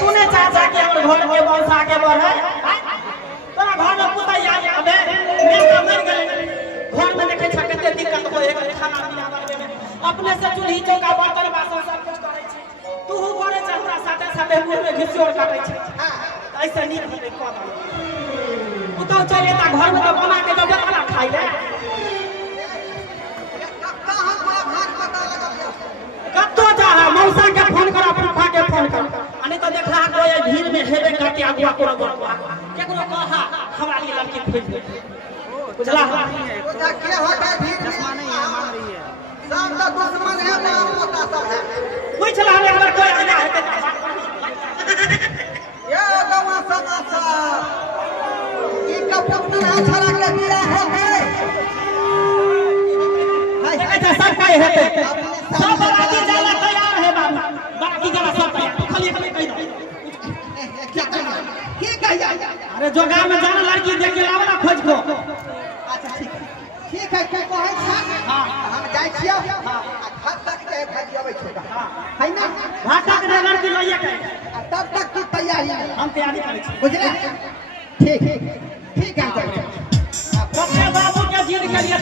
तूने चाचा के हमर घर के बौसा के बढ़े तोरा घर में पुतैया अबे मैं का मर गेले घर में देखे छ कते दिक्कत होए खाना पीना बनबे में अपने से चूल्ही चौका बर्तन बासन सब कुछ करे छै तू करे छ हमरा साथे साथे मुंह में घिसियोर काटे छै ऐसे नीक होते को तू तो चले ता घर में तो बना के दबे खाना खाई ले कत्तो जा मौसा के फोन कर फूफा के फोन कर अने तो देखला कोई भीड़ में हेबे करके आगुआ कोनो गरबा केकरो कहा हमरा लिए लड़की खोज दे बुझला ओजा के होता भीड़ चश्मा नहीं है मांग रही है सब तो दुश्मन है नाम होता सब है कोई चला हमें अगर कोई आना है तो ये गवा समाचार ई कपड़ा छड़ा के बिया है देखा सब काय हेते सब बाराती जाला तैयार है बाबू बाराती जाला सब तैयार तू खाली कह दो की कहिया अरे जोगार में जाना लड़की देख के लाओ ना खोज को अच्छा ठीक है के कहै छ हां हम जाय छियै हां घर तक के भाजी आबै छै है ना भाटा के लड़की लइया के तब तक की तैयारी हम तैयारी करै छी बुझले ठीक